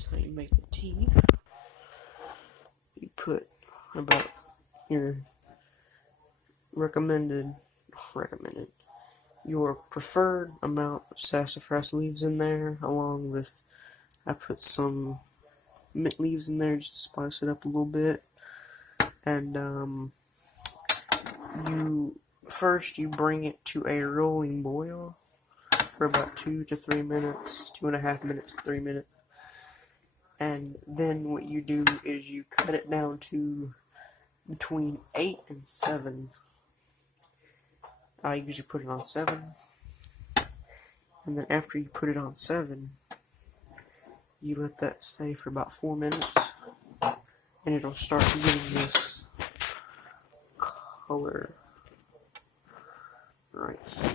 is how you make the tea. You put about your recommended, your preferred amount of sassafras leaves in there, along with, I put some mint leaves in there just to spice it up a little bit. And you bring it to a rolling boil for about 2 to 3 minutes, 2.5 minutes, 3 minutes. And then what you do is you cut it down to between 8 and 7. I usually put it on 7. And then after you put it on 7, you let that stay for about 4 minutes. And it'll start getting this color right here.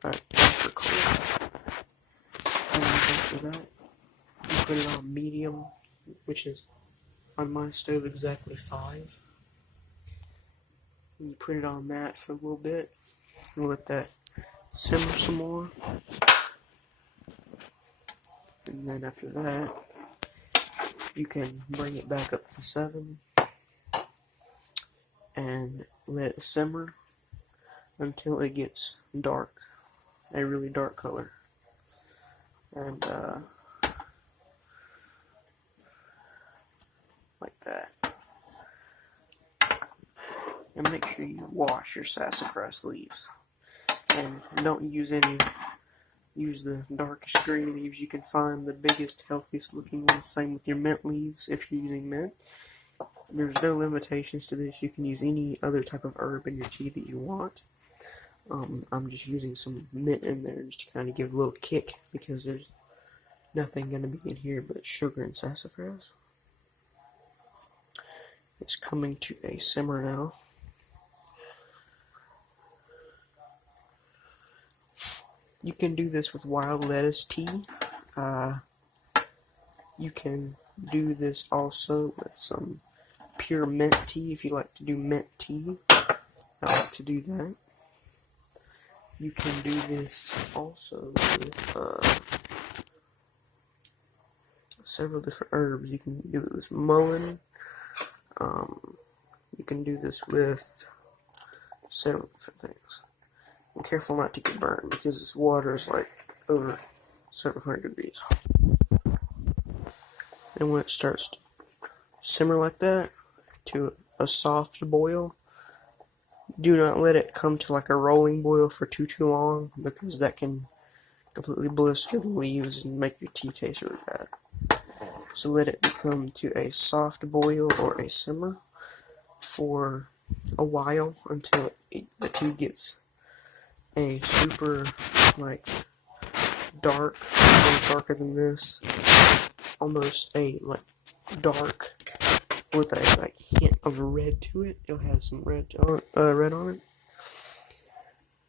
Darker color. And then after that, you put it on medium, which is on my stove exactly 5. And you put it on that for a little bit and let that simmer some more. And then after that, you can bring it back up to 7 and let it simmer until it gets dark, a really dark color. And like that. And make sure you wash your sassafras leaves. And don't use the darkest green leaves you can find, the biggest, healthiest looking ones. Same with your mint leaves if you're using mint. There's no limitations to this. You can use any other type of herb in your tea that you want. I'm just using some mint in there just to kind of give a little kick, because there's nothing going to be in here but sugar and sassafras. It's coming to a simmer now. You can do this with wild lettuce tea. You can do this also with some pure mint tea if you like to do mint tea. I like to do that. You can do this also with several different herbs. You can do it with mullein. You can do this with several different things. And careful not to get burned, because this water is like over several hundred degrees. And when it starts to simmer like that to a soft boil, do not let it come to like a rolling boil for too long, because that can completely blister the leaves and make your tea taste really bad. So let it come to a soft boil or a simmer for a while until the tea gets a super like dark, darker than this, almost a like dark with a like hint of red to it. It'll have some red on it.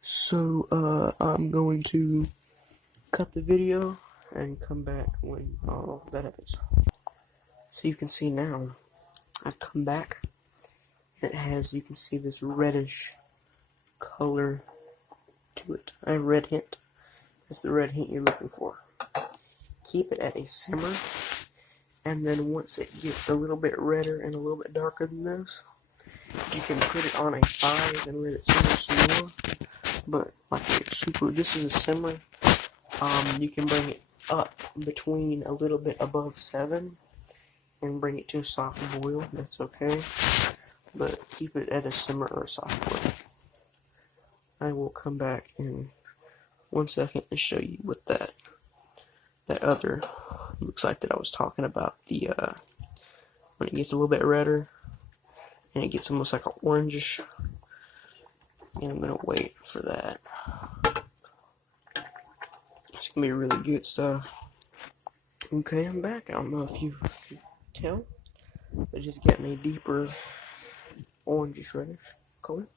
So I'm going to cut the video and come back when all that happens. So you can see now, I've come back, and it has, you can see this reddish color to it. A red hint. That's the red hint you're looking for. Keep it at a simmer, and then once it gets a little bit redder and a little bit darker than this, you can put it on a 5 and let it simmer some more. But like this is a simmer. You can bring it up between a little bit above 7 and bring it to a soft boil. That's okay, but keep it at a simmer or a soft boil. I will come back in 1 second and show you what that other looks like that I was talking about. The when it gets a little bit redder and it gets almost like an orangish. And I'm gonna wait for that. It's gonna be really good stuff. Okay, I'm back. I don't know if you can tell, but just getting a deeper orangish reddish color.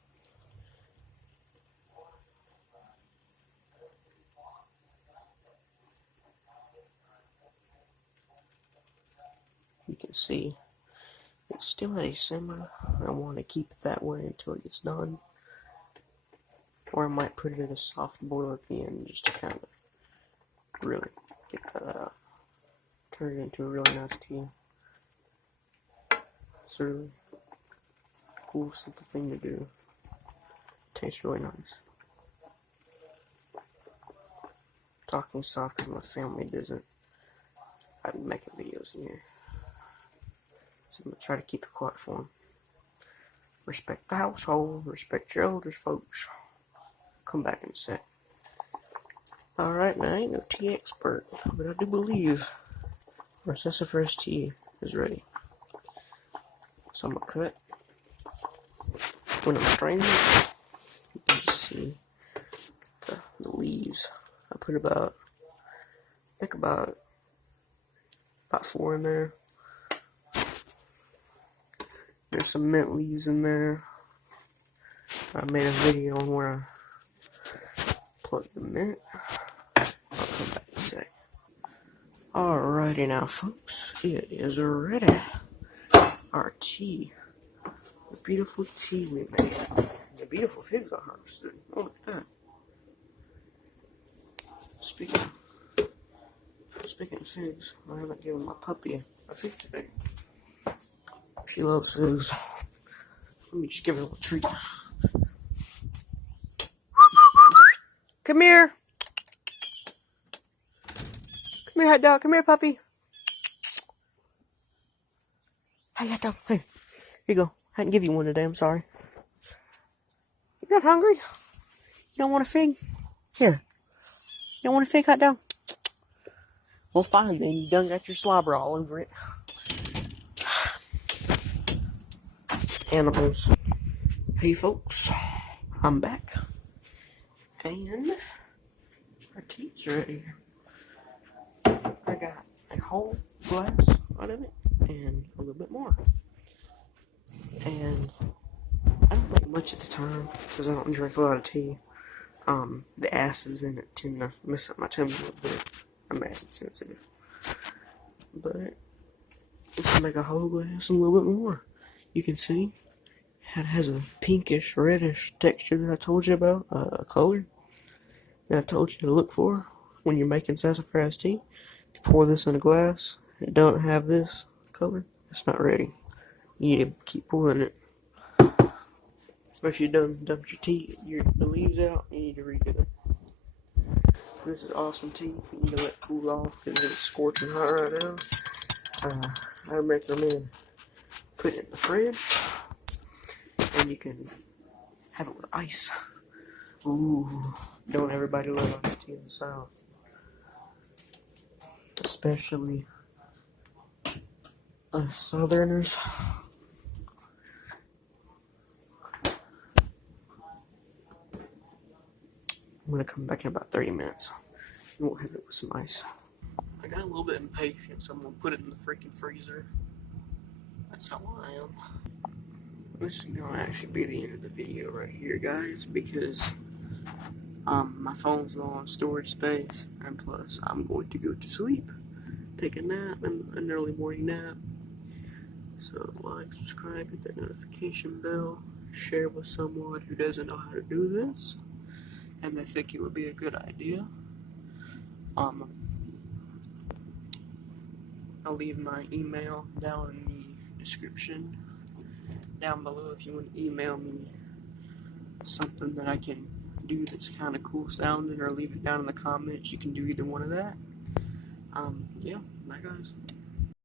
You can see it's still at a simmer. I want to keep it that way until it gets done. Or I might put it at a soft boil at the end just to kind of really get that out. Turn it into a really nice tea. It's a really cool, simple thing to do. Tastes really nice. Talking soft because my family doesn't. I've been making videos in here. So I'm going to try to keep it quiet for them. Respect the household. Respect your elders, folks. Come back in a sec. Alright, now I ain't no tea expert, but I do believe our Sassafras tea is ready. So I'm going to cut. When I'm straining it, you can just see the leaves. I put about 4 in there. There's some mint leaves in there. I made a video on where I plucked the mint. I'll come back in a sec. Alrighty now, folks. It is ready. Our tea. The beautiful tea we made. The beautiful figs I harvested. Oh, look at that. Speaking of figs, I haven't given my puppy a fig today. She loves figs. Let me just give her a little treat. Come here. Come here, hot dog. Come here, puppy. Hey, hot dog. Hey, here you go. I didn't give you one today. I'm sorry. You're not hungry? You don't want a fig? Here. You don't want a fig, hot dog? Well, fine then. You done got your slobber all over it. Animals. Hey, folks. I'm back. And our tea's ready. I got a whole glass out of it and a little bit more. And I don't make much at the time because I don't drink a lot of tea. The acids in it tend to mess up my tummy a little bit. I'm acid sensitive. But let's make a whole glass and a little bit more. You can see it has a pinkish, reddish texture that I told you about, a color that I told you to look for when you're making sassafras tea. If you pour this in a glass and it don't have this color, it's not ready. You need to keep pouring it. Or if you dumped the leaves out, you need to redo it. This is awesome tea. You need to let it cool off because it's scorching hot right now. I recommend putting it in the fridge, and you can have it with ice. Ooh, don't everybody love iced tea in the South, especially us Southerners. I'm gonna come back in about 30 minutes, and we'll have it with some ice. I got a little bit impatient, so I'm gonna put it in the freaking freezer. That's how I am. This is gonna actually be the end of the video right here, guys, because my phone's low on storage space, and plus I'm going to go to sleep, take a nap, an early morning nap. So like, subscribe, hit that notification bell, share with someone who doesn't know how to do this, and they think it would be a good idea. I'll leave my email down in the description down below if you want to email me something that I can do that's kind of cool sounding, or leave it down in the comments. You can do either one of that. Yeah, bye guys.